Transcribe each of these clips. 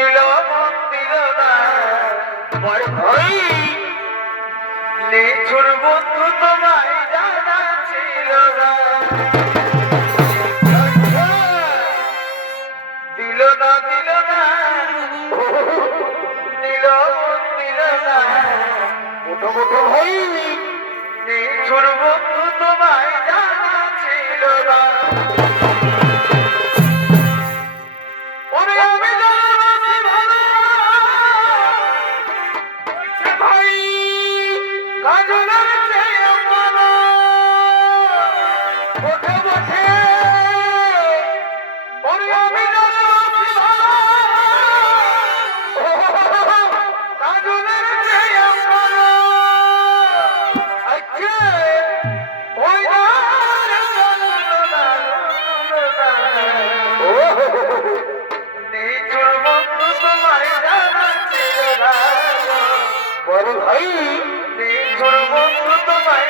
নীল মন্দির ভয় ভয় নিঠুর বন্ধু তোমায় জানা ছিল না দিল না নীল মন্দির মোটো মোটো ভাই নিঠুর বন্ধু তোমায় জানা ছিল না ভাই নিঠুর বন্ধু তোমায়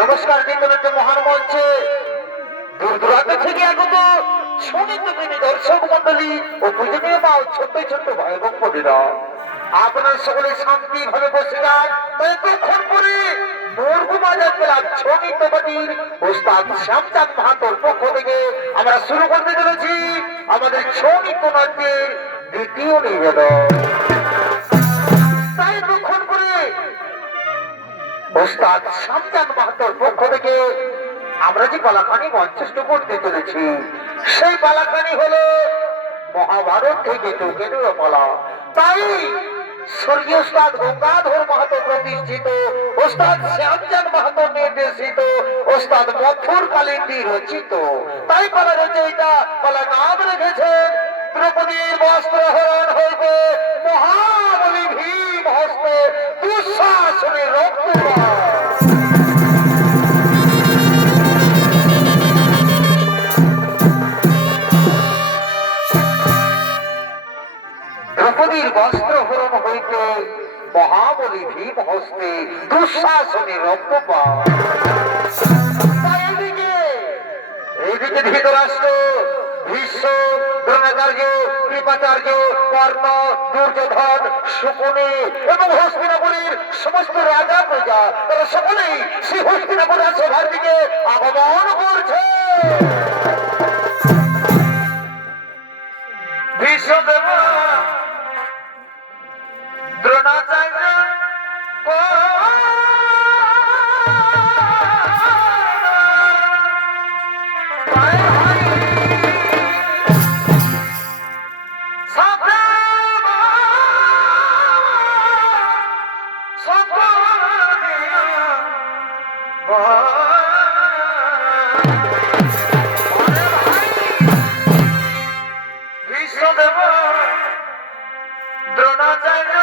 নমস্কার বিন্দুনাথ মহান মঞ্চে দূর দূরান্ত থেকে আগত সমস্ত দর্শক মন্ডলী ও পূজনীয় মা ছোট্ট ছোট্ট ভাই এবং বোনেরা আপনার সকলে শান্তি ভাবে বসে যান ততক্ষণ পরে মুরগুমাজার জেলার ছবিতবাদীর ওস্তাদ শ্যামচাঁদ মাহাতোর পক্ষ থেকে আমরা শুরু করতে চলেছি আমাদের ছবিত নাট্যের দ্বিতীয় নিবেদন তাই ততক্ষণ পরে ওস্তাদ শ্যামচাঁদ মাহাতোর পক্ষ থেকে আমরা যে পালাখানি মঞ্চস্থ করতে চলেছি সেই পালাখানি হলো মহাভারত থেকে তোকে পালা তাই স্বর্গীয় ওস্তাদ গঙ্গাধর মাহাতো প্রতিষ্ঠিত ওস্তাদ শ্যামচাঁদ মাহাতো নির্দেশিত ওস্তাদ মথুর কালিন্দী রচিত তাই পালা রচয়িতা পালা নাম রেখেছেন দ্রৌপদীর বস্ত্র হরণ হইতে মহাবলী ভীম হস্তে দুঃশাসনের রক্ত দ্রৌপদীর বস্ত্র হরণ হইতে মহাবলী ভীম হস্তে দুঃশাসনের রক্তপাত এইদিকে ধৃতরাষ্ট্র ভীষ্ম দ্রোণাচার্য কৃপাচার্য কর্ণ দুর্যোধন শকুনি এবং হস্তিনাপুরের সমস্ত রাজা প্রজা তারা সকলেই শ্রী হস্তিনাপুরের সভার দিকে আগমন করছে ভীষ্মদেব দ্রোণাচার্য দ্রোণাচার্য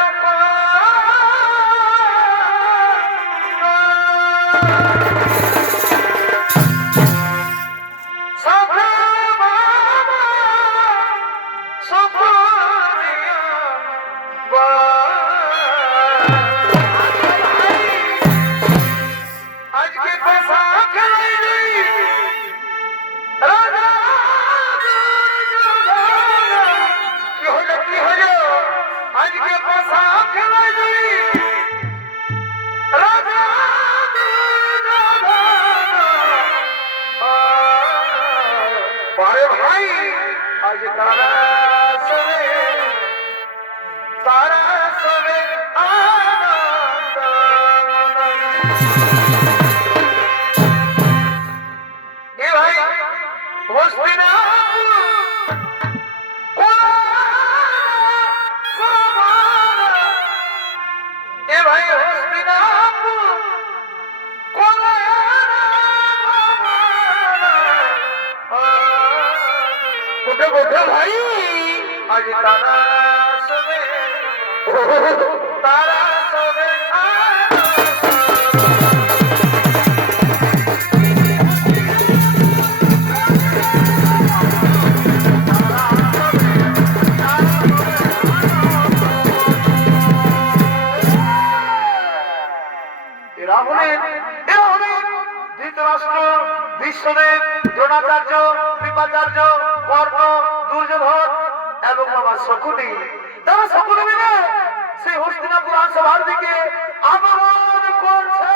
ভাই আজ তারা সবে তারা সবে ধৃতরাষ্ট্র বিশ্বদেব দ্রোণাচার্য কৃপাচার্য কর্ণ দুর্যোধন এবং আমার শকুনি তারা সকলে মিলে সেই হস্তিনাপুর সভার দিকে আগমন করছে।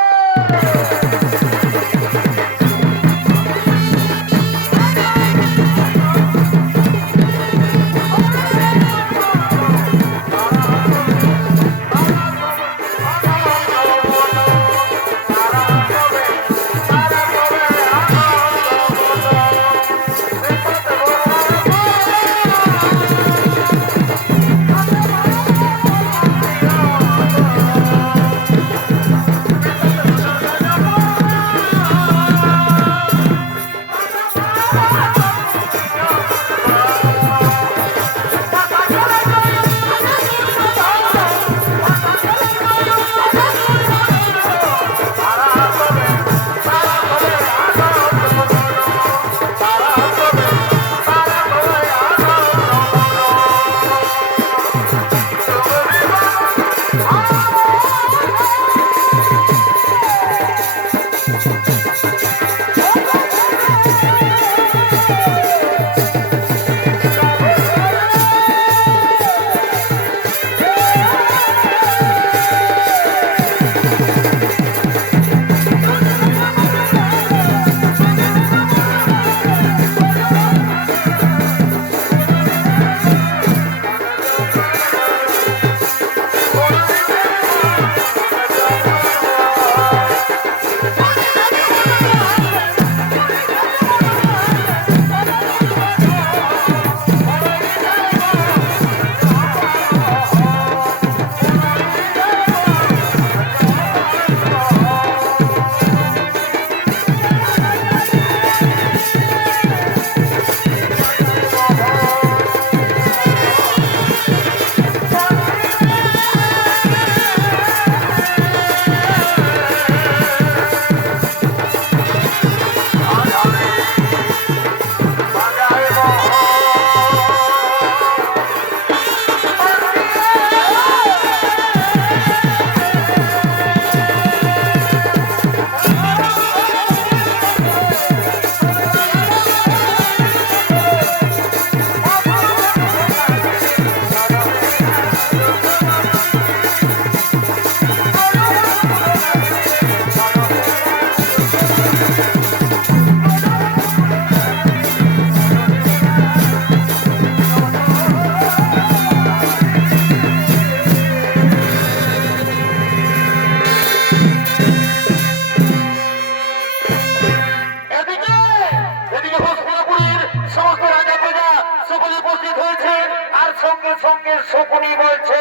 শকুনি বলছে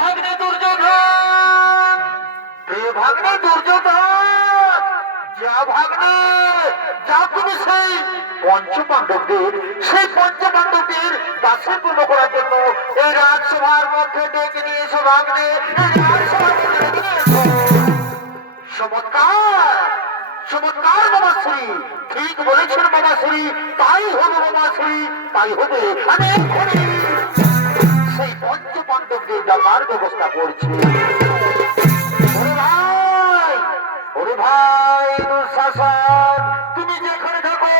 ভাগ্নে দুর্যোধন ভাগ্নে দুর্যোধন যা ভাগ্নে যা তুমি সেই পঞ্চপাণ্ডবদের সেই পঞ্চপাণ্ডবদের দাসে পূর্ণ করার জন্য এই রাজসভার মধ্যে ডেকে নিয়ে এসো ভাগ্নে। চমৎকার চমৎকার মামাশ্রী, ঠিক বলেছেন মামাশ্রী, তাই হবে মামাশ্রী, তাই হবে। আমি এক্ষুনি সেই পঞ্চপাণ্ডবদের ডাকার ব্যবস্থা করছি। ওরে ভাই দুঃশাসন, তুমি যেখানে থাকো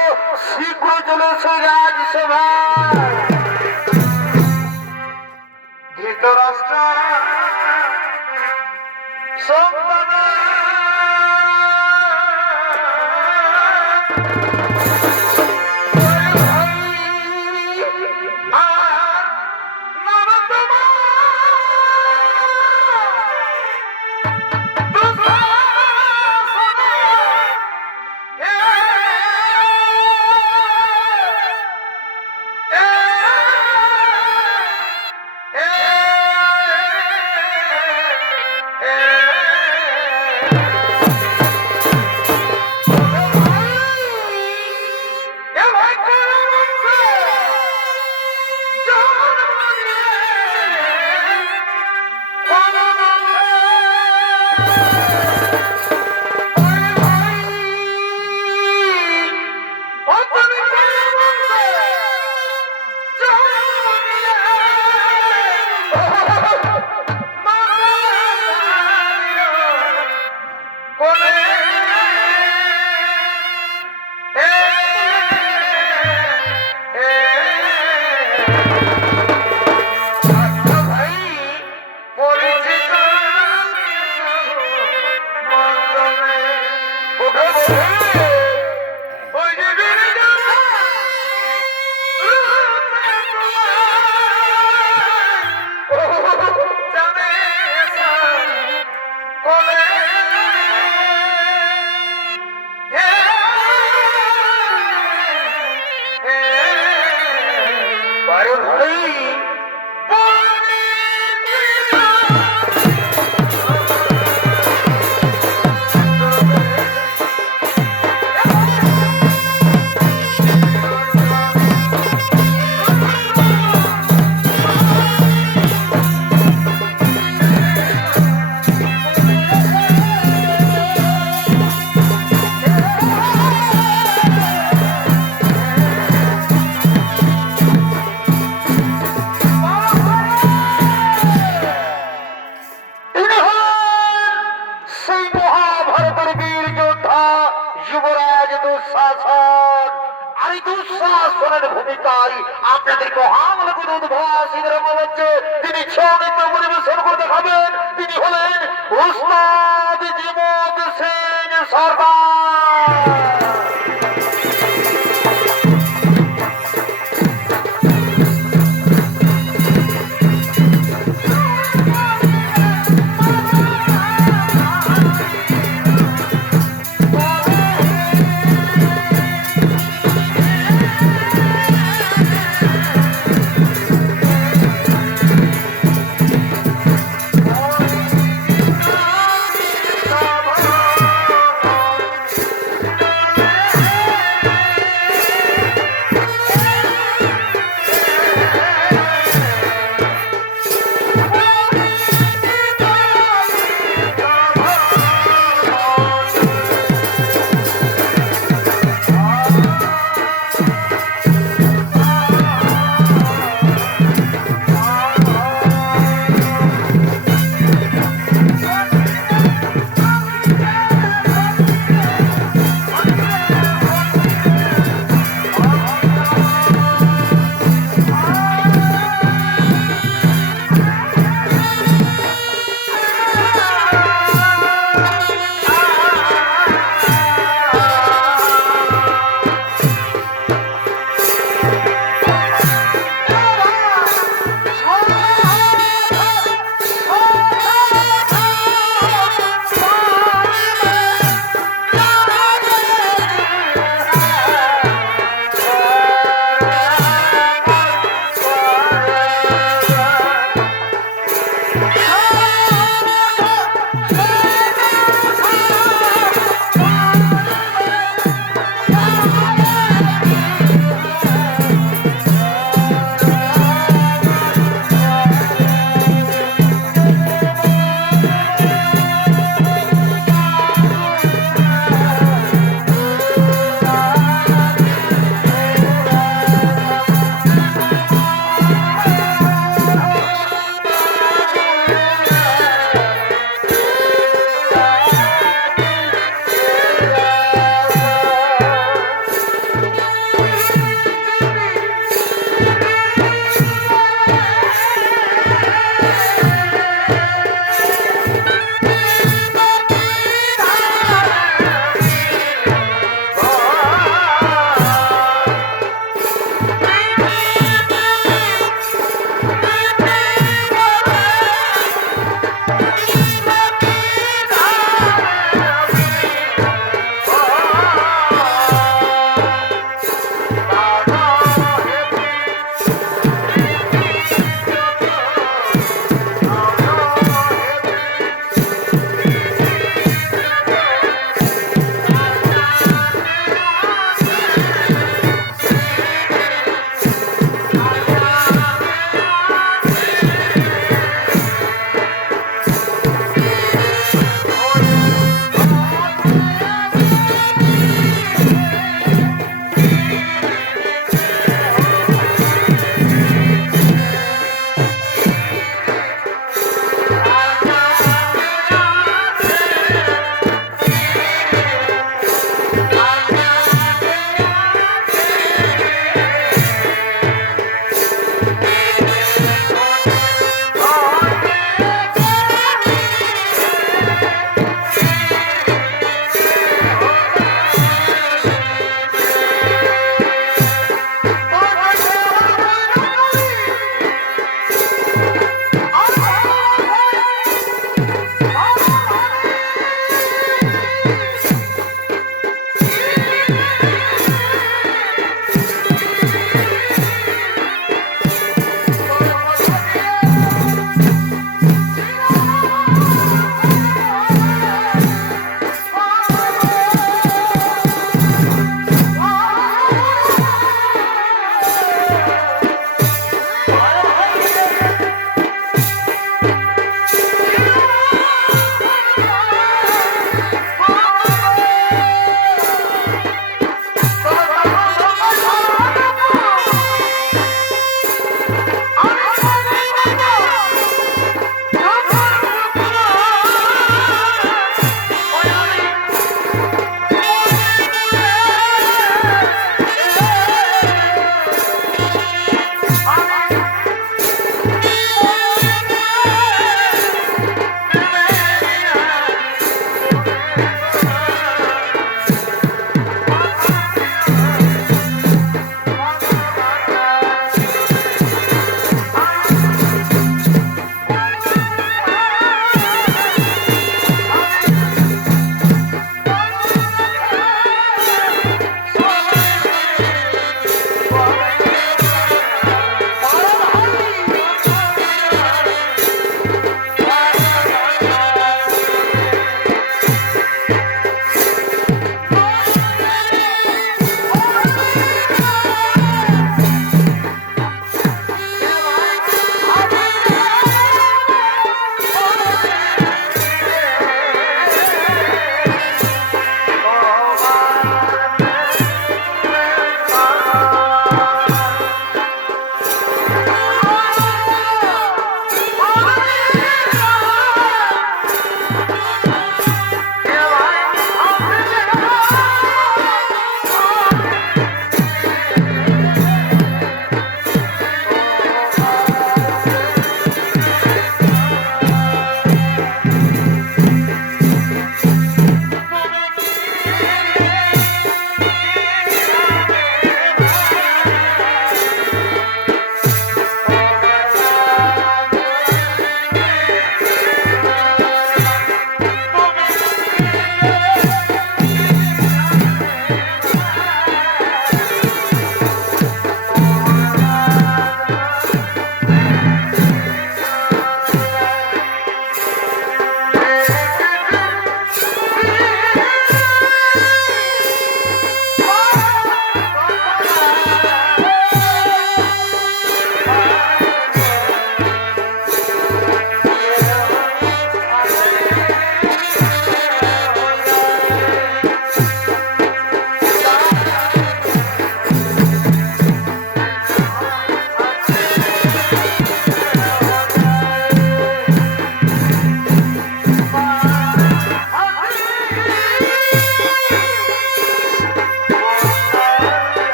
শীঘ্র চলে এসো রাজসভায়। ধৃতরাষ্ট্র আপনাদের মহামূলক উদ্ভাসীদের মধ্যে তিনি সঙ্গীত পরিবেশন করে দেখাবেন। তিনি হলেন উস্তাদ জীবন সেন সরকার।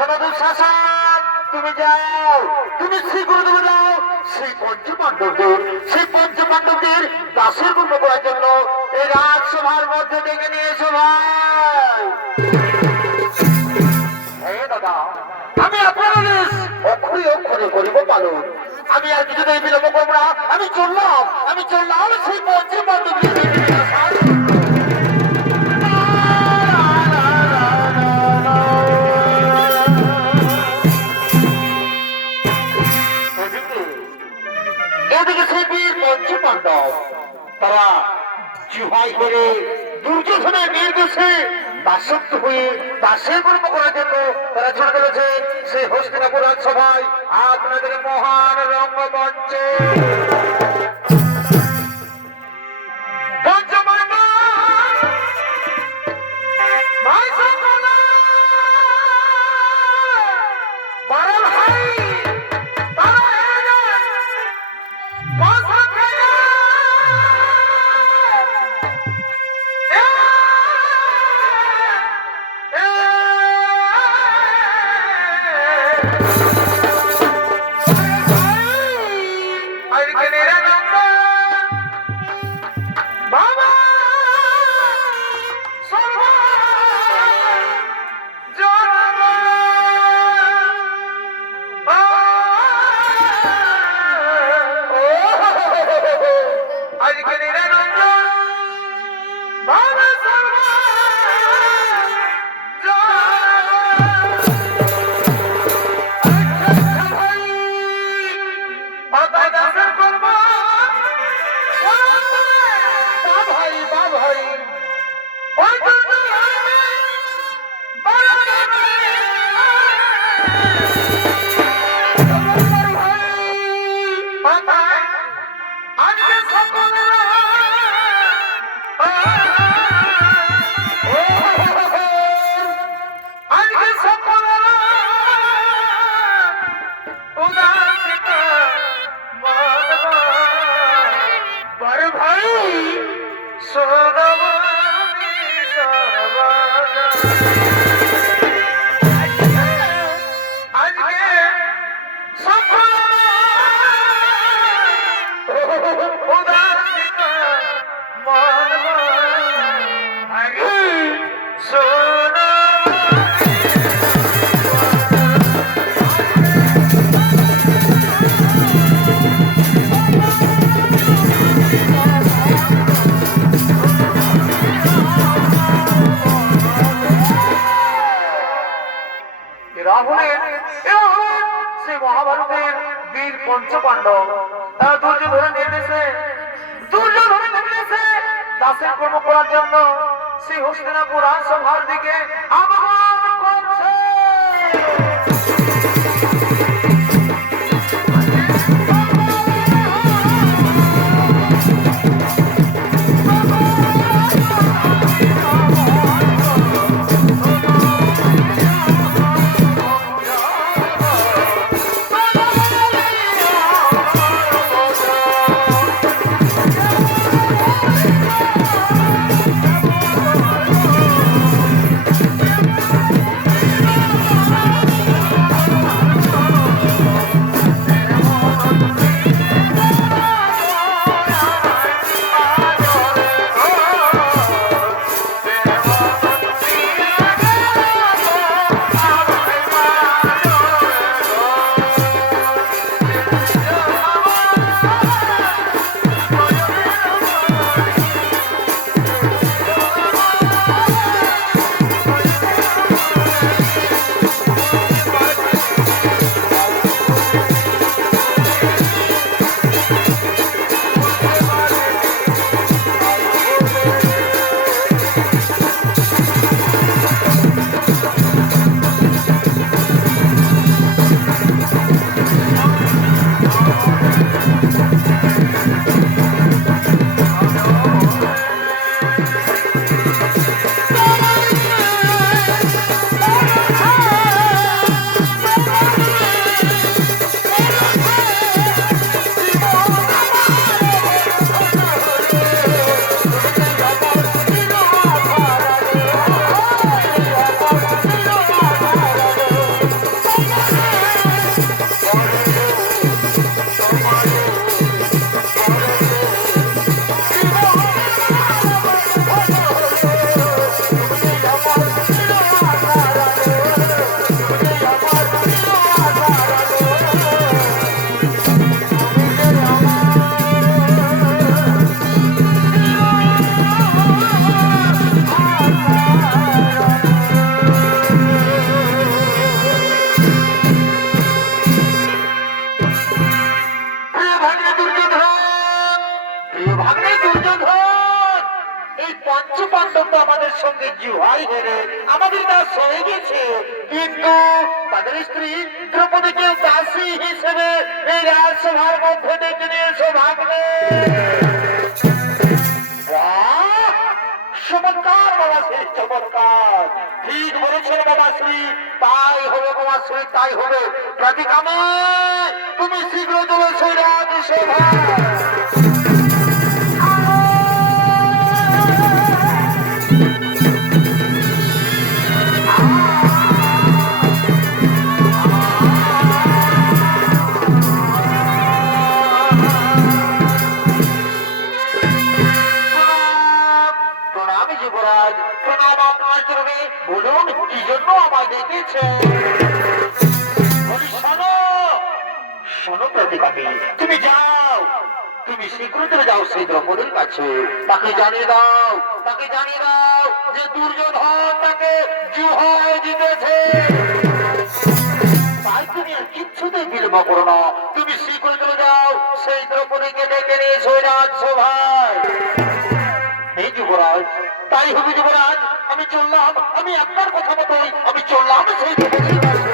শোনো দুঃশাসন, তুমি যাও, তুমি শ্রী গুরুদেবে যাও, সেই পঞ্চপাণ্ডবদের দাসের কর্ম করার জন্য এই রাজসভার মধ্যে ডেকে নিয়ে এসো ভাই। হ্যাঁ দাদা, আমি আপনাদের অক্ষরে অক্ষরে করিব পালন। আমি আর কিছুতেই বিলম্ব করবো না, আমি চললাম সেই পঞ্চপাণ্ডবদের ডেকে নিয়ে আসার। এদিকে সেই বীর পঞ্চপাণ্ডব তারা জুহাই করে দুর্যোধনের নির্দেশে দাসত্ব হয়ে দাসের কর্ম করার জন্য তারা ছুটে চলেছে সেই হস্তিনাপুর রাজসভায় আপনাদের মহান রঙ্গমঞ্চে। মহাভারতের বীর পঞ্চপাণ্ডব তারা দুর্যোধনের নির্দেশে দাসের কর্ম করার জন্য সেই হস্তিনাপুর রাজসভার দিকে আগমন করছে। তাদের স্ত্রী দ্রৌপদীকে দাসী হিসেবে এই রাজসভার মধ্যে ডেকে নিয়েছে ভাগ্নে। চমৎকার বাবা শ্রী, চমৎকার, ঠিক বলেছেন বাবা শ্রী, তাই হবে বাবা শ্রী, তাই হবে। রাধিকামা, তুমি শীঘ্র চলেছো রাজসভা। বলুন কি জন্য আমায় ডেকেছে? শোনো শোনো প্রতিবাদী, তুমি যাও, তুমি শীঘ্রতর যাও সেই দ্রৌপদীর কাছে, তাকে জানিয়ে দাও, তাকে জানিয়ে দাও যে দুর্যোধন তাকে জুহায় জিতেছে। তাই তুমি আর কিচ্ছুতেই বিলম্ব করো না, তুমি শীঘ্র চলে যাও সেই দ্রৌপদীকে ডেকে নিয়েছো রাজসভায়। এই যুবরাজ, তাই হবে যুবরাজ, আমি চললাম, আমি আপনার কথা মতোই আমি চললাম সেই দ্রৌপদীর কাছে।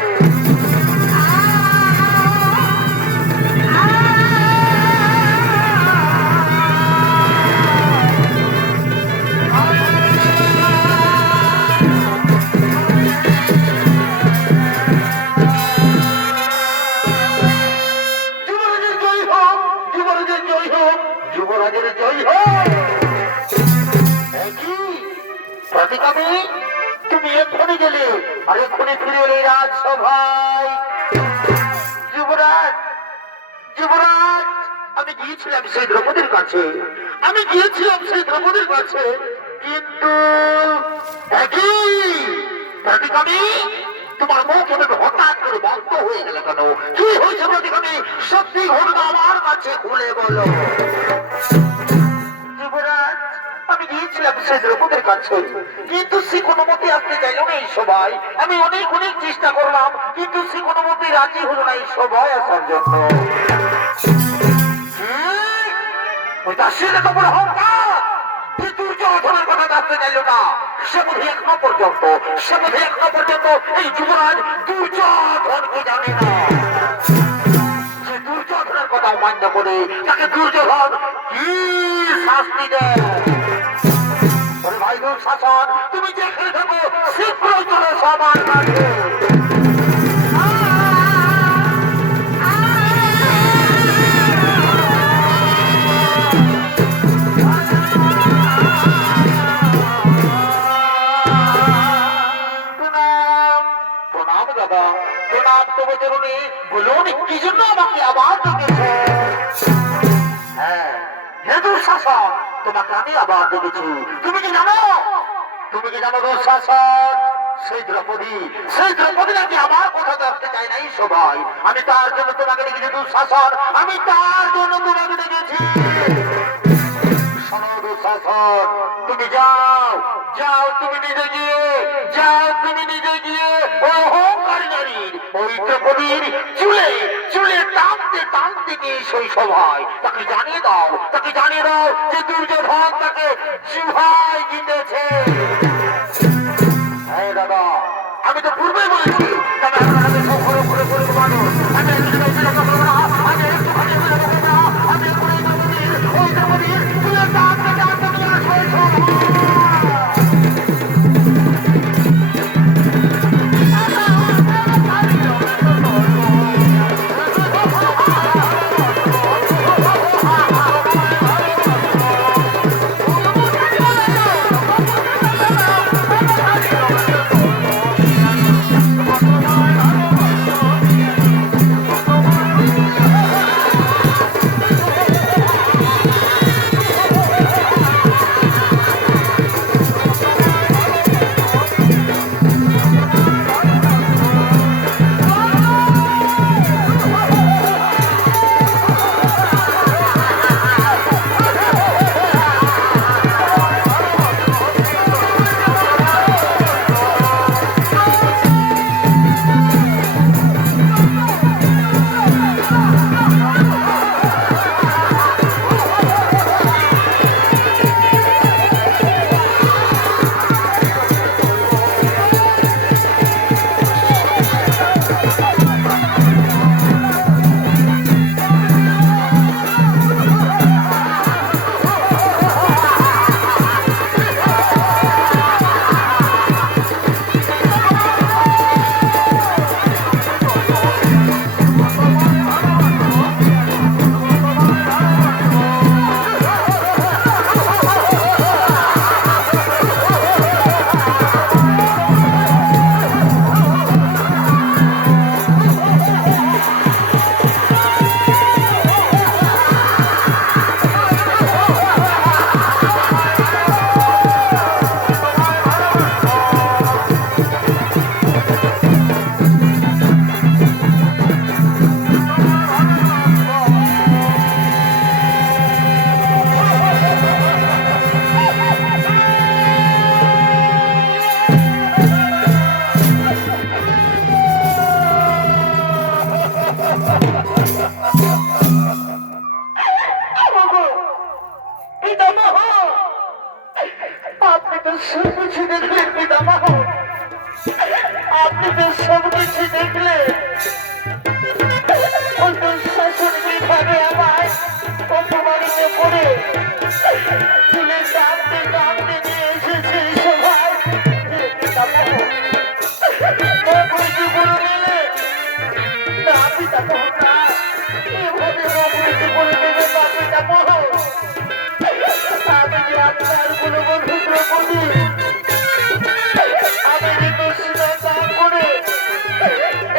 যুবরাজের জয় হোক, যুবরাজের জয় হোক, যুবরাজের জয় হোক। প্রতিকামী, তুমি এক্ষুনি গেলে আর এক্ষুনি ফিরে এলে রাজসভায়। যুবরাজ, যুবরাজ, আমি গিয়েছিলাম সেই দ্রৌপদীর কাছে, আমি গিয়েছিলাম সেই দ্রৌপদীর কাছে, কিন্তু প্রতিকামী, তোমার মুখ এভাবে হঠাৎ করে বন্ধ হয়ে গেল কেন? কি হয়েছে প্রতিকামী? সত্যি ঘটনা আমার কাছে খুলে বলো। যুবরাজ, আমি গিয়েছিলাম সেই দ্রৌপদীর কাছে, কিন্তু সে কোনো মতে আসতে চাইল না এই সভায়। আমি অনেক অনেক চেষ্টা করলাম, কিন্তু সে কোনো মতে রাজি হলো না এই সভায় আসার জন্য। ওইটা সে তো বড় অহংকার, যে দুর্যোধনের কথা জানতে চাইল না। সে বোধহয় এখনো পর্যন্ত, সে বোধহয় এখনো পর্যন্ত এই যুবরাজ দুর্যোধনকে জানে না। যে দুর্যোধনের কথা অমান্য করে তাকে দুর্যোধন কি শাস্তি দেয়। ভাই দুঃশাসন, তুমি যেখানে থাকো শীঘ্রই চলে সবার কাছে। প্রণাম দাদা, প্রণাম তবে চরণে। বলুন কি জন্য আমাকে আবার ডেকেছে? হ্যাঁ হে দুঃশাসন, তোমাকে আমি আবার ডেকেছি। তুমি কি জানো, তুমি কি জানো দুঃশাসন, সেই দ্রৌপদী, সেই দ্রৌপদী নাকি আমার কথা দেখতে চাই নাই সবাই। আমি তার জন্য তোমাকে ডেকেছি দুঃশাসন, আমি তার জন্য তোমাকে ডেকেছি। শোনো দুঃশাসন, তুমি যাও, যাও তুমি নিজে গিয়ে, যাও তুমি নিজে গিয়ে ওই অহংকারী নারীর, ওই দ্রৌপদীর চুলে চুলে টানতে টানতে গিয়ে সেই সভায় তাকে জানিয়ে দাও, তাকে জানিয়ে দাও যে দুর্যোধন তাকে জিহায় জিতেছে। হ্যাঁ দাদা, আমি তো পূর্বেই বলেছি, তবে আমি এভাবে অবনীতি করে দেবে বাপিটা বলো। আমি যে আপনার কোনো বন্ধুত্ব করি, আমি যে দোষিতা করে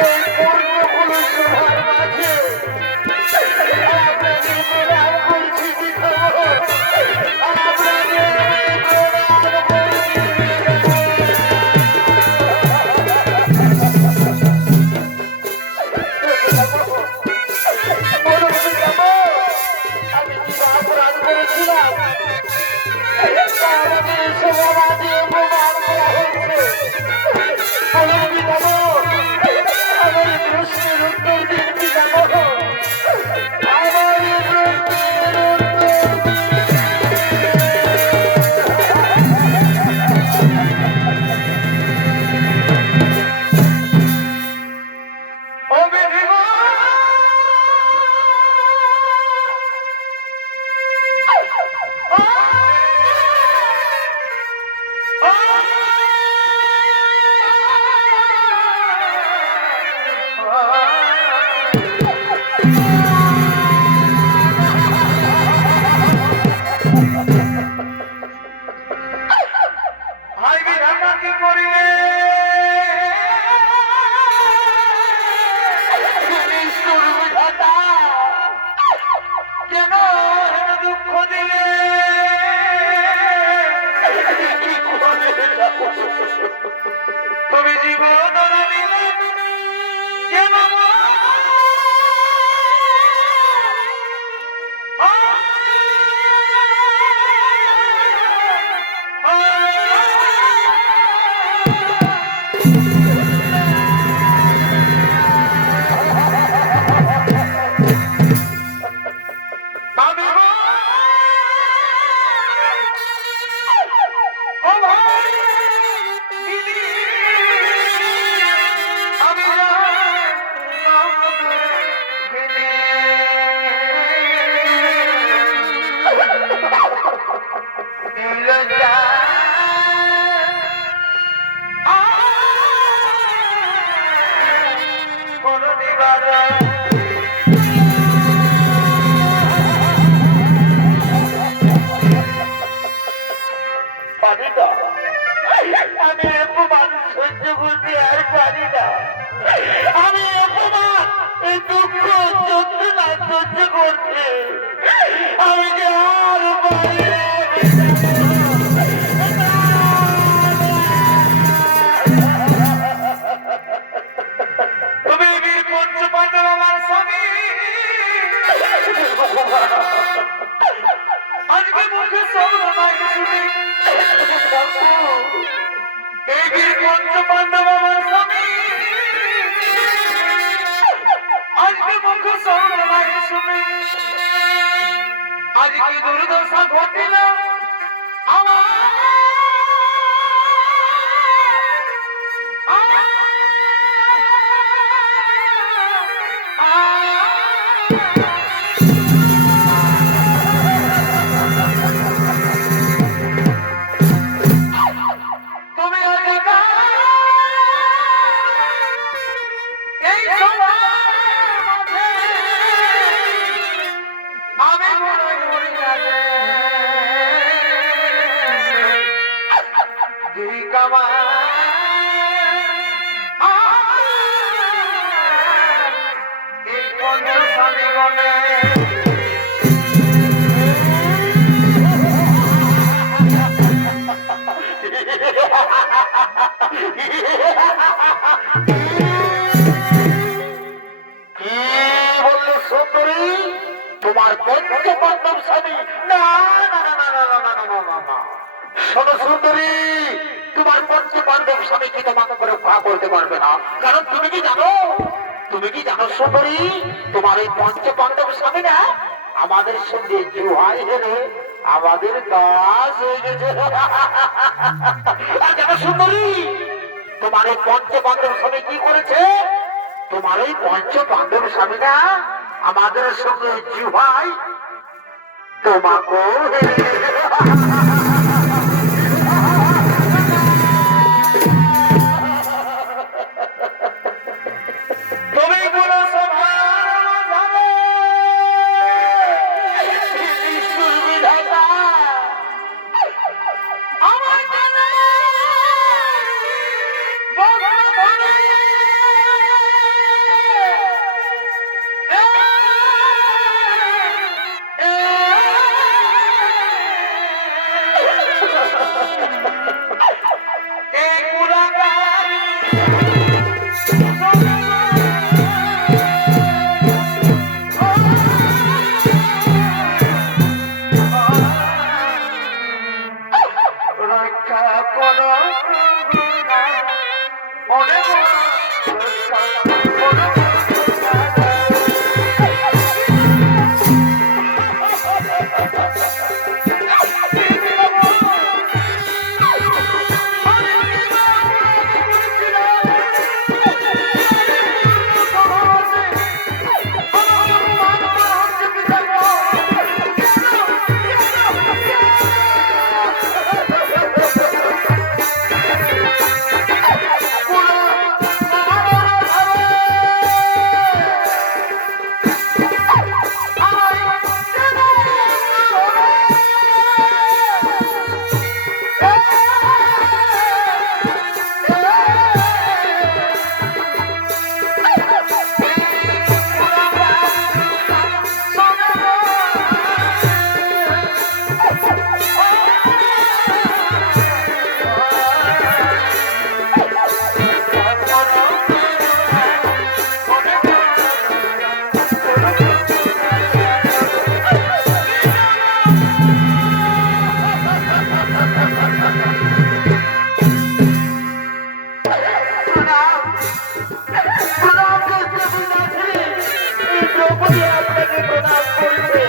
এই পূর্ণগুলো সভার মাঝে আপনাকে প্রণাম করছি কি খবর? আপনাকে প্রণাম করছি। আমি কি অপরাধ করেছিলাম? আমাকে সমাজে অপমান করা হয়েছে। বলুন কি যাবো? আমার এই প্রশ্নের উত্তর দিন কি যাবো? আমার এই প্রশ্নের উত্তর তুমি জীবন দিলে কেন আমি অপমান সহ্য করতে আর পারি না। আমি অপমান এই দুঃখ যন্ত্রণা সহ্য করতে আমি যে আর পারি না। তুমি বীর পঞ্চপাণ্ডব আমার স্বামী আজকে মুখে সব নাই শুনে এই বীর পঞ্চপাণ্ডব আমার স্বামী আজকে মুখে সব নাই শুনে আজকে দুর্দশা ঘটিল আমার তুমি অধিকার এই সবার মাঝে আমি মনে করি না রে যেই কামার এই পঞ্চস্বামী গণে তোমার পঞ্চপাণ্ডব স্বামী? না না না না না না না না না না। শোনো সুন্দরী, তোমার পঞ্চপাণ্ডব স্বামী কি তোমাকে করে ভা করতে পারবে না। কারণ তুমি কি জানো, তুমি কি জানো সুন্দরী, তোমার এই পঞ্চপাণ্ডব স্বামী না আমাদের সঙ্গে জুহাই হেরে আমাদের কাজ হয়ে গেছে। আর জানো সুন্দরী, তোমার এই পঞ্চপাণ্ডব স্বামী কি করেছে? তোমার এই পঞ্চপাণ্ডব স্বামী না আমাদের সঙ্গে জুহাই তোমাকেও হেরে তুমি কোন সভা দ্রৌপদী আপনাকে প্রণাম করছে।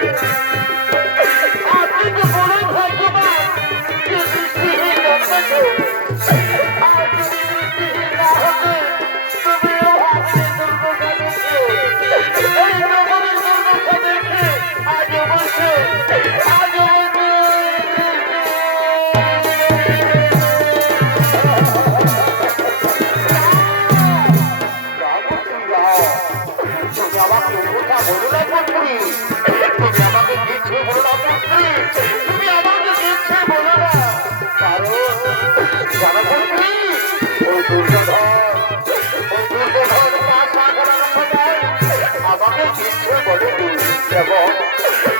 আপনি তো বড় ভাগ্যবান যে দৃষ্টিহীন জন্মেছে। আর যদি দৃষ্টিহীন না হতে তুমিও ভাবতে দুর্দশা দেখে এই দ্রৌপদীর দুর্দশা দেখে আজও বলছে আজও তুমি আমাকে কথা বলো না পুত্রী, তুমি আমাকে কিছু বলো না পুত্রী, তুমি আমাকে কিছু বলো না। কারণ জানো পুত্রী, ওই দুর্যোধন পাঁচ আঘাতের সময় আমাকে কিছু বলেনি, এবং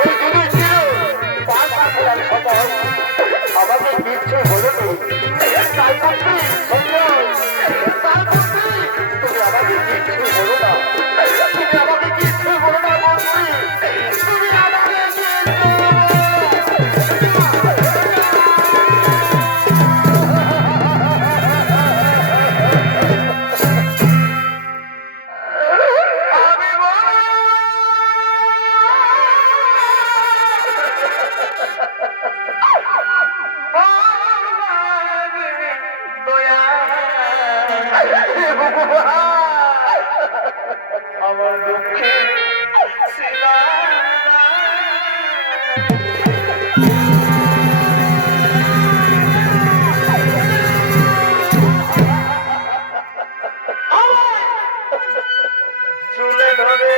ওই যুধিষ্ঠির পাঁচ আঘাতের সময় আমাকে কিছু বলেনি। তাই পুত্রী সঞ্জয়, তাই পুত্রী তুমি আমাকে কিছু বলো না, তুমি আমাকে কিছু বলো না পুত্রী, তুমি আমাকে আমার দুঃখে সীমা চুলে ধরে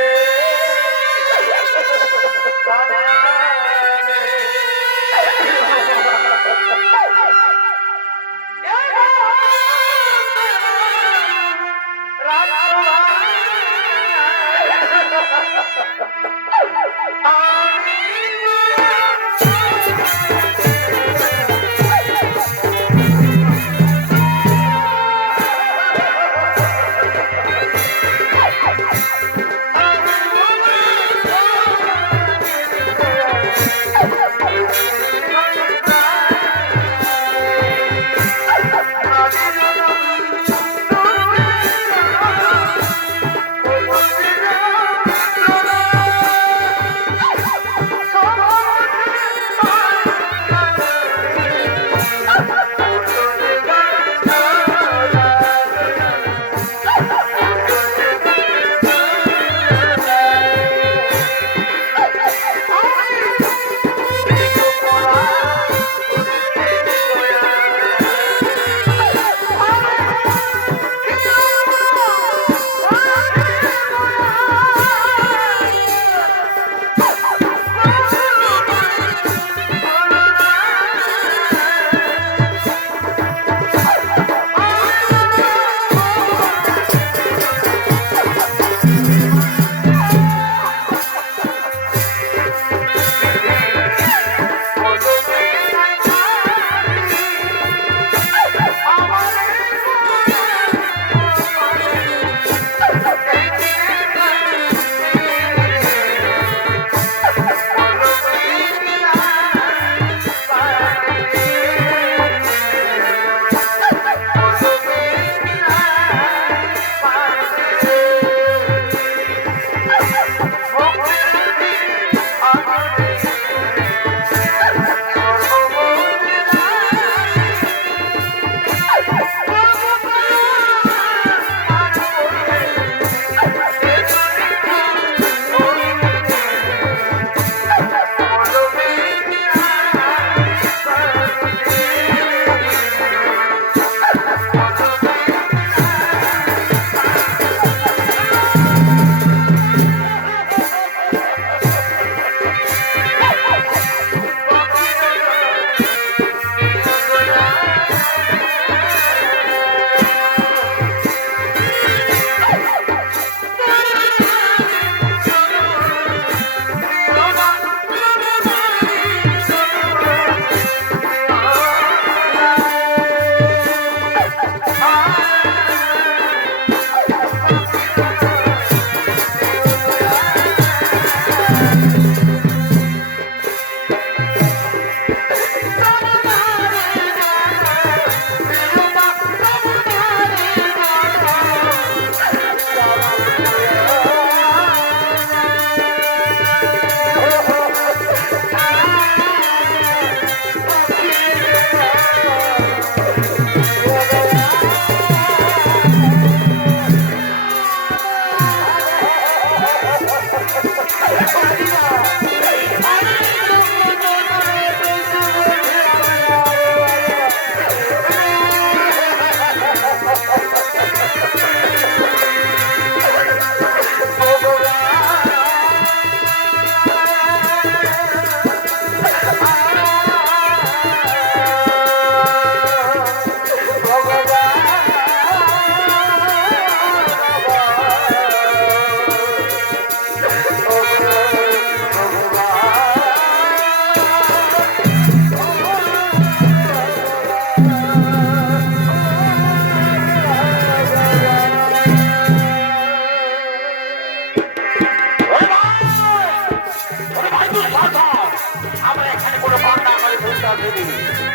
দেবী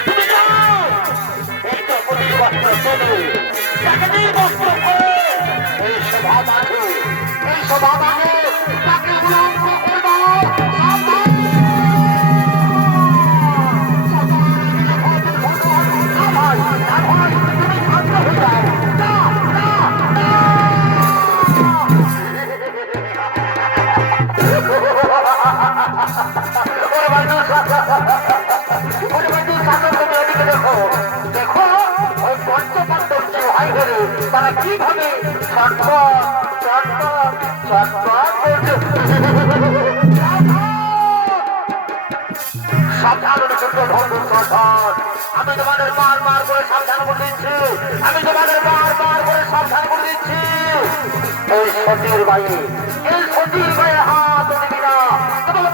তুমি যাও এই দ্রৌপদীর বস্ত্র চলে তাকে নির্বস্ত্র করে এই সভা মাঠে তাকে উলঙ্গ করে দাও সাবধান! না ভাই, না ভাই, তুমি শান্ত হয়ে যাও। না, না, না! ওরে বন্ধু, শাসন তুমি এদিকে দেখো। দেখো, ওই পঞ্চপাণ্ডব যে ভাই হলে তারা কিভাবে ছটফট, ছটফট, ছটফট করছে। সাবধান দুর্যোধন দুঃশাসন, আমি তোমাদের বারবার করে সাবধান করে দিচ্ছি, আমি তোমাদের বারবার করে সাবধান করে দিচ্ছি। এই সতীর বাইরে হাত দিবি না, তোমার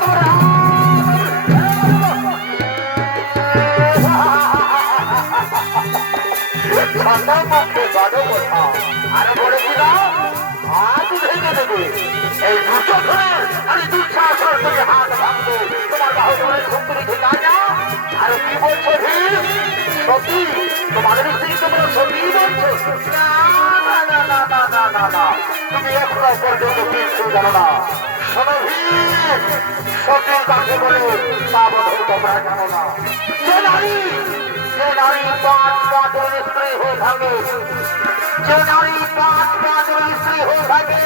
ঠান্ডা পক্ষে বড় কথা আরো বলেছিলাম হাত ভেঙে দেবে। এই দুর্যোধনের আর দুঃশাসন তুমি হাত ভাঙবে, তোমার বাহুবলের শক্তি ঠিকা যা। আর কি বলছো ভীম? সতী তোমাদের স্ত্রী তোমরা সতী বলছো? না না না না না না না না, তুমি এখনো পর্যন্ত কিছু জানো না। শোনো ভীম, সতীর কাছে বলে তা বলো তোমরা জানো না। যে নারী 5 স্ত্রী হয়ে থাকে, যে নারী 5 স্ত্রী হয়ে থাকে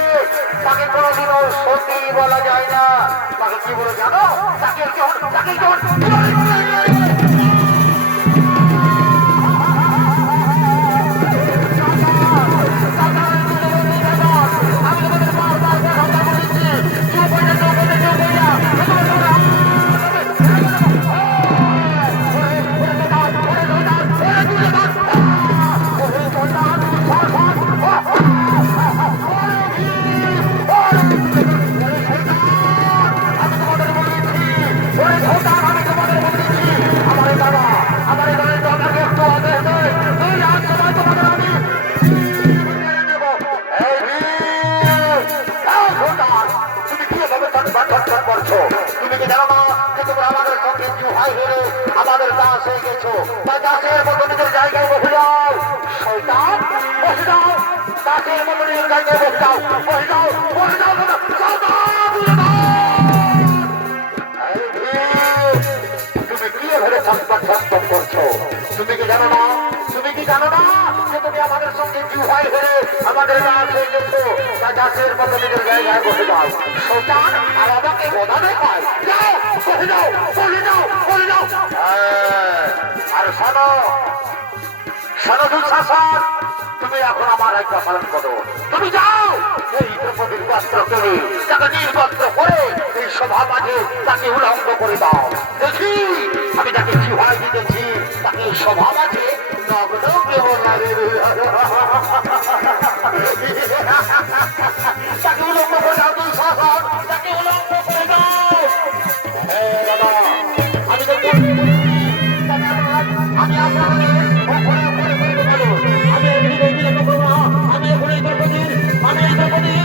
তাকে কোনোদিনও সতী বলা যায় না। তাকে কি বলে জানো? তাকে আমাদের দাস হয়ে গেছো, তাই দাসের মতো নিজের জায়গায় বসে যাও। শয়তান, বসে যাও, দাসের মতো নিজের জায়গায় বসে যাও, বসে যাও, বসে যাও। তুমি কি ভেবে ছটফট করছো? তুমি কি জানো না যে তুমি আমাদের সঙ্গে জুহাই হেরে আমাদের দাস হয়ে গেছো, তাই দাসের মতো নিজের জায়গায় বসে যাও। শয়তান আর আমাকে বোঝা দেখায়, যাও, বসে যাও, বসে যাও, বসে যাও। আর শোনো দুঃশাসন, তুমি এখন আমার আজ্ঞা পালন করো। তুমি যাও এই দ্রৌপদীর বস্ত্র কিনে তাকে নির্বস্ত্র করে এই সভা মাঝে তাকে উলঙ্গ করে দাও। দেখি আমি তাকে জিহাই দিতেছি, তাকে সভা মাঝে নগ্ন তাকে উলঙ্গ করে দাও। দুঃশাসন, তাকে উলঙ্গ করে দাও। আমি আপনাদের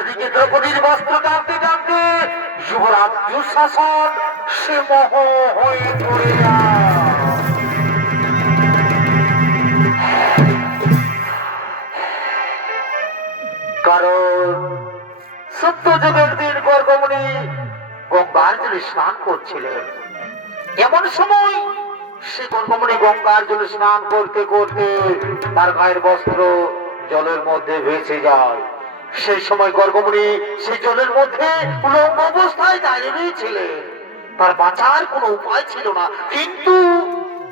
এদিকে দ্রৌপদীর বস্ত্র টানতে টানতে যুবরাজ দুঃশাসন সে মোহ হয়ে পড়ে যায়। কারণ সত্যযুগের দিন গর্গমণি গঙ্গার জলে স্নান করছিলেন। এমন সময় সে গর্গমণি গঙ্গার জলে স্নান করতে করতে তার গায়ের বস্ত্র জলের মধ্যে ভেসে যায়। সেই সময় গর্গমণি সেই জলের মধ্যে উলঙ্গ অবস্থায় দাঁড়িয়ে রয়েছিলেন। তার বাঁচার কোনো উপায় ছিল না, কিন্তু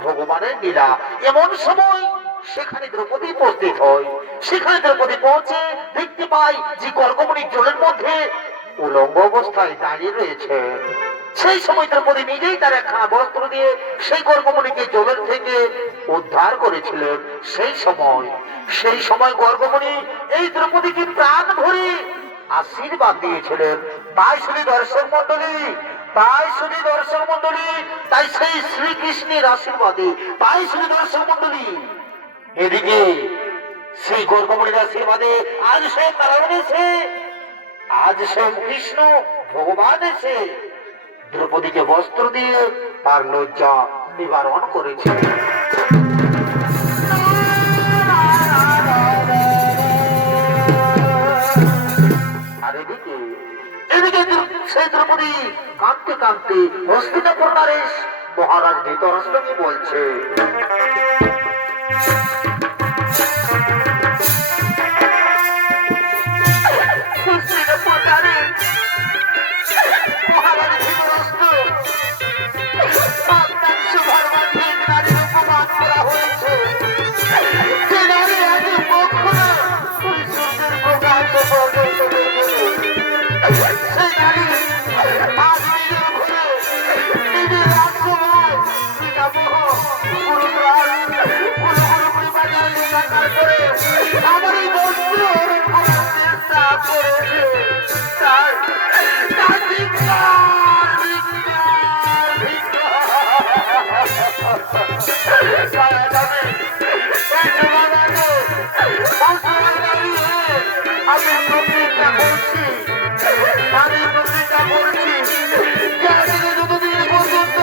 ভগবানের লীলা। এমন সময় সেখানে দ্রৌপদী উপস্থিত হয়। সেখানে দ্রৌপদী পৌঁছে দেখতে পাই যে গর্গমণি জলের মধ্যে উলঙ্গ অবস্থায় দাঁড়িয়ে রয়েছে। সেই সময় দ্রৌপদী নিজেই তার একখানা বস্ত্র দিয়ে সেই গর্গমণিকে জলের থেকে উদ্ধার করেছিলেন। সেই সময় গর্গমণি এই দ্রৌপদীকে প্রাণ ভরে আশীর্বাদ দিয়েছিলেন। তাই শুধু দর্শক মন্ডলী, তাই সেই শ্রীকৃষ্ণের আশীর্বাদে, তাই শুধু দর্শক মন্ডলী, এদিকে সেই গর্গমণির আশীর্বাদে আজ সে নারায়ণ এসে, আজ স্বয়ং কৃষ্ণ ভগবান এসে দ্রৌপদীকে বস্ত্র দিয়ে তার লজ্জা নিবারণ করেছে। আর এদিকে সেই দ্রৌপদী কাঁদতে কাঁদতে হস্তিনাপুর নরেশ মহারাজ ধৃতরাষ্ট্রকে বলছে, আমি প্রতিজ্ঞা করছি, যতদিন পর্যন্ত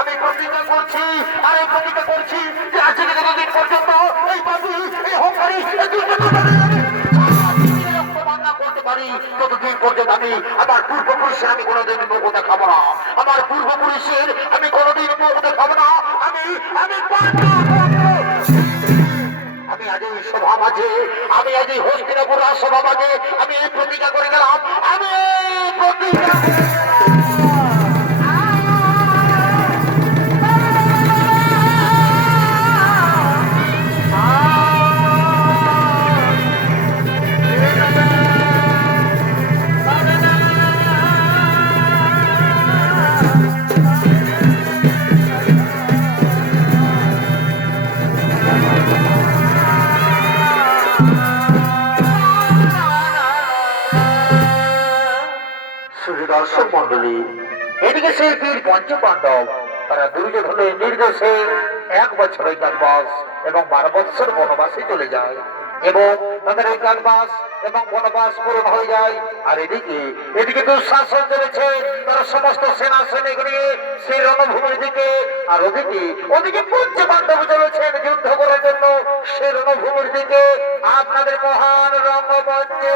আমি প্রতিজ্ঞা করছি, আর এই প্রতিজ্ঞা করছি যে আজ থেকে যতদিন পর্যন্ত এই বাবু এই হকারি করতে পারি, ততদিন পর্যন্ত আমি আমার পূর্বপুরুষের আমি কোনোদিন মুখ দেখাবো না, আমার পূর্বপুরুষের আমি কোনোদিন মুখ দেখাবো না। আমি আজ এই সভা মাঝে, আমি আজ এই হস্তিনাপুর সভা মাঝে আমি এই প্রতিজ্ঞা করে গেলাম, আমি প্রতিজ্ঞা দর্শক মন্ডলী। এদিকে সেই বীর পঞ্চপাণ্ডব তারা দুর্যোধনের নির্দেশে 1 বছর অজ্ঞাতবাস এবং 12 বৎসর বনবাসে চলে যায়। এবং তাদের অজ্ঞানবাস এবং বনবাস পূরণ হয়ে যায়। আর এদিকে দুঃশাসন চলেছে, তারা সমস্ত সেনা সৈনিক নিয়ে সেই রণভূমির দিকে। আর ওদিকে পঞ্চপাণ্ডব চলেছেন যুদ্ধ করার জন্য সেই রণভূমির দিকে। আপনাদের মহান রঙ্গমঞ্চে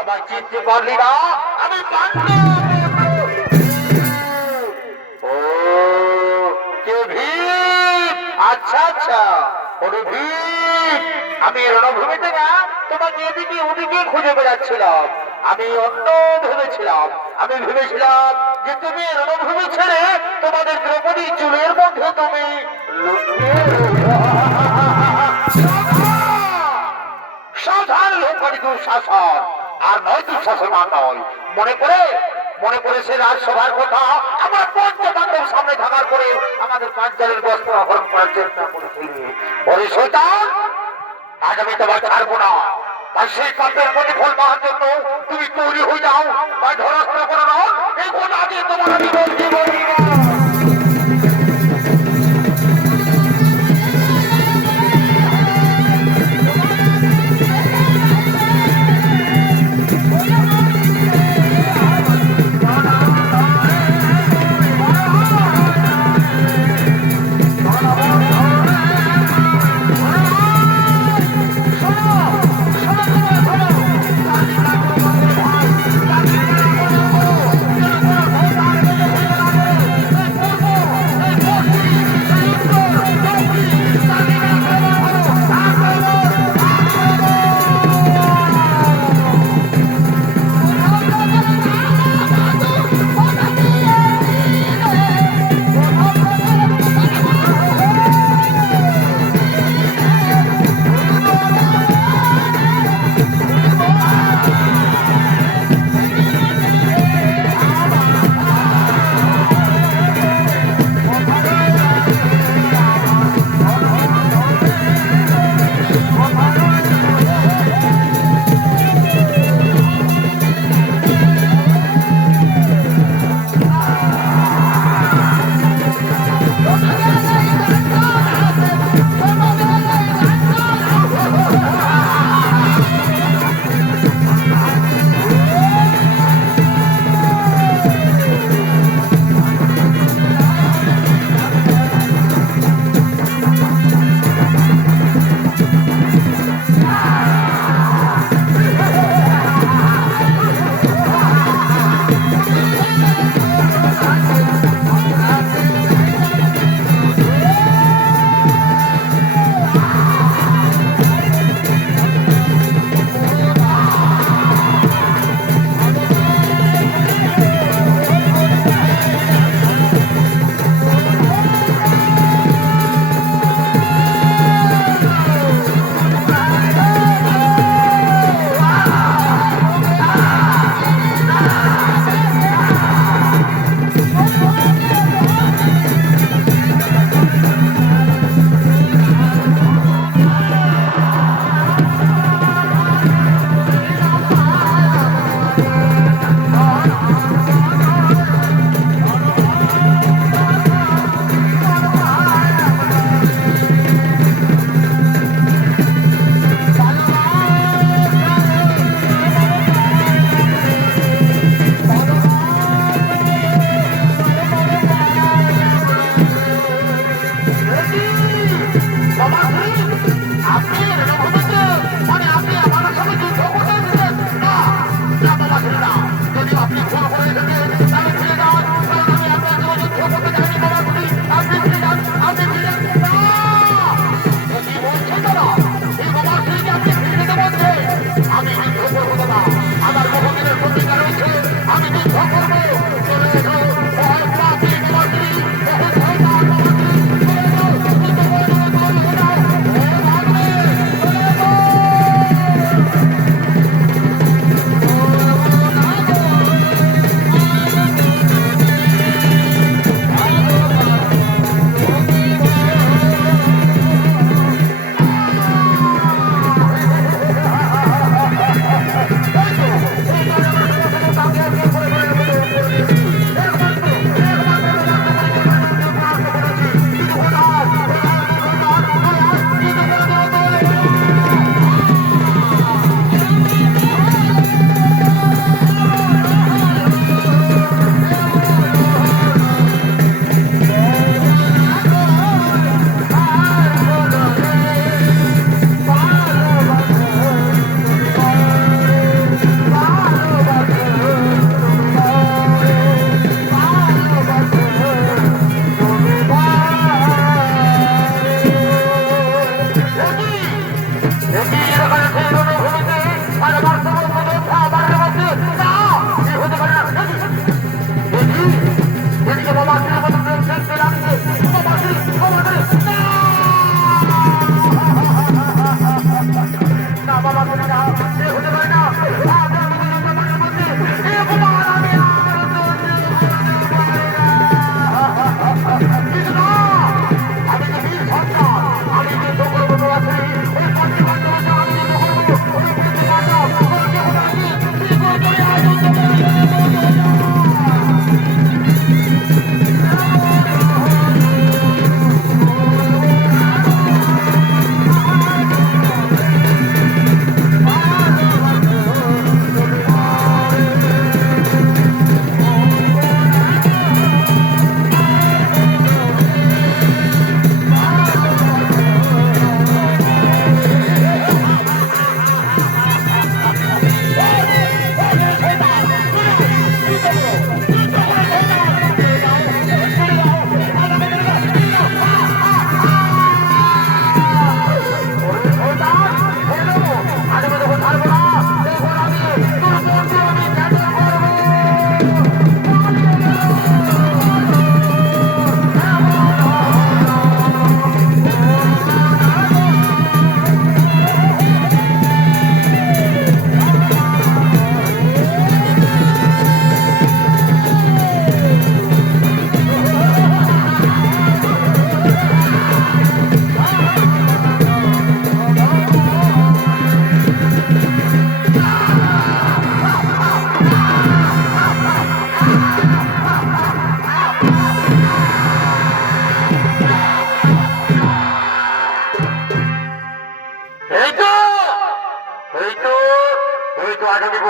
আমার চিনতে পারলি না? আমি ও কে ভীম? আচ্ছা আচ্ছা, ওরে ভীম, আমি রণভূমিতে না তোমাকে এদিকে ওদিকে খুঁজে বেড়াচ্ছিলাম। আমি অন্য ভেবেছিলাম যে তুমি রণভূমি ছেড়ে তোমাদের দ্রৌপদী চুলের মধ্যে তুমি লুকিয়ে সাবধান লোক দুঃশাসন, আর নয় দুঃশাসন আর নয়। মনে করে সে রাজসভার কথা আমরা পঞ্চপাণ্ডব সামনে থাকার পরে আমাদের পাঁচজনের বস্ত্র অপহরণ করার চেষ্টা করেছিলি। বলে শয়তান, আজ আমি তোমার ছাড়বো না। তাই সেই পাপের প্রতিফল পাওয়ার জন্য তুমি তৈরি হয়ে যাও বা ধরাধরা করো না। এখন আগে তোমার আমি বলছি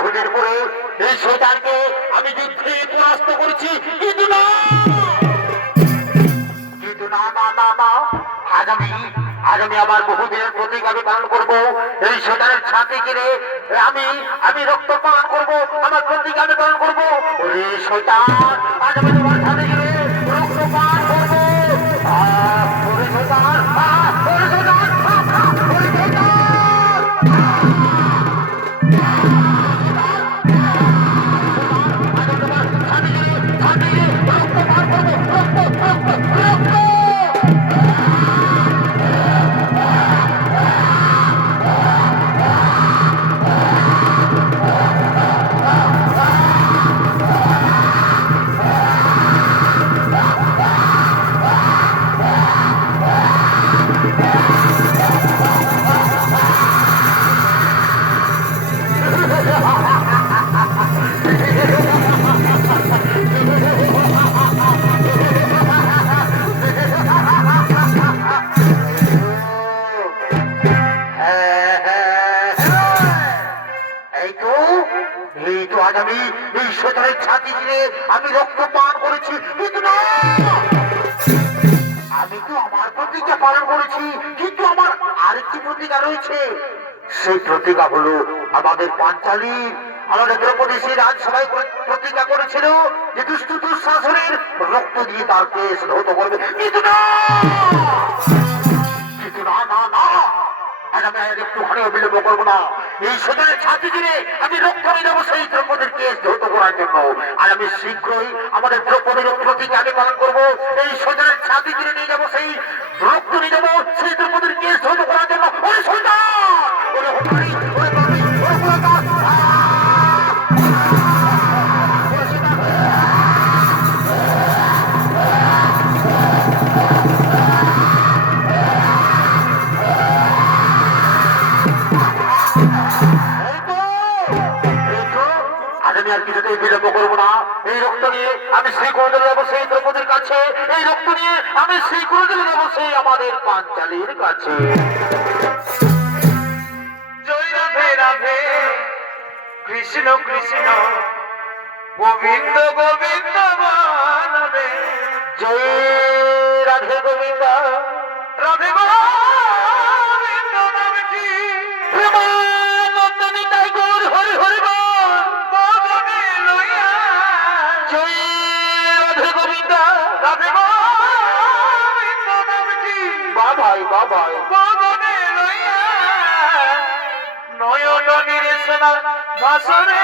বাহুদের পরে এই শয়তানকে আমি যুদ্ধে পরাস্ত করেছি, কিন্তু না, কিন্তু না না না না, আজ আমি আমার বহুদিনের প্রতীক আমি পালন করবো। এই শয়তানের ছাতি কিনে আমি আমি রক্ত পান করবো, আমার প্রতীক আমি পালন করবো। ওরে শয়তান, আজ আমি তোমার ছাতি কিনে রক্ত পান করবো। ওরে শয়তান, ওরে শয়তান, ওরে শয়তান। আজ আমি এই শয়তানের ছাতি দিয়ে আমি রক্ত পান করেছি, কিন্তু না, আমি তো আমার প্রতিজ্ঞা পালন করেছি, কিন্তু আমার আরেকটি প্রতিজ্ঞা রয়েছে। সেই প্রতিজ্ঞা হলো আমাদের পাঞ্চালী, আমাদের দ্রৌপদী সেই রাজসভায় প্রতিজ্ঞা করেছিল যে দুষ্ট দুঃশাসনের রক্ত দিয়ে তার কেস ধৌত করবে, কিন্তু না, কিন্তু না না না, আজ আমি একটুখানিও বিলম্ব করবো না। এই শয়তানের ছাতি দিয়ে আমি রক্ত নিয়ে যাবো সেই দ্রৌপদীর কেস ধৌত করার জন্য। আর আমি শীঘ্রই আমাদের দ্রৌপদীর প্রতিজ্ঞা আমি পালন করবো। এই শয়তানের ছাতি দিয়ে নিয়ে যাবো সেই রক্ত নিয়ে যাবো সেই দ্রৌপদীর কেস ধৌত করার জন্য। ওরে শয়তান, ওরে হতারি, ওরে পাপী, ওরে কুলাঙ্গার, ওরে শয়তান। আমি আর কিছুতেই বিলম্ব করবো না। এই রক্ত নিয়ে আমি শ্রীকোণে যাবো সেই দ্রৌপদীর কাছে, এই রক্ত নিয়ে আমি শ্রীকোণে যাবো সেই আমাদের পাঞ্চালীর কাছে। জয় রাধে রাধে, কৃষ্ণ কৃষ্ণ, গোবিন্দ গোবিন্দ বলবে। জয় রাধে গোবিন্দ, রাধে গোবিন্দ নামটি প্রেমানন্দনী তাই গৌর হরি হরি বল। বদনে লইয়া। জয় রাধে গোবিন্দ, রাধে গোবিন্দ নামটি বা ভাই বা ভাই। বদনে লইয়া। নয়ন নিরেশনা বাসরে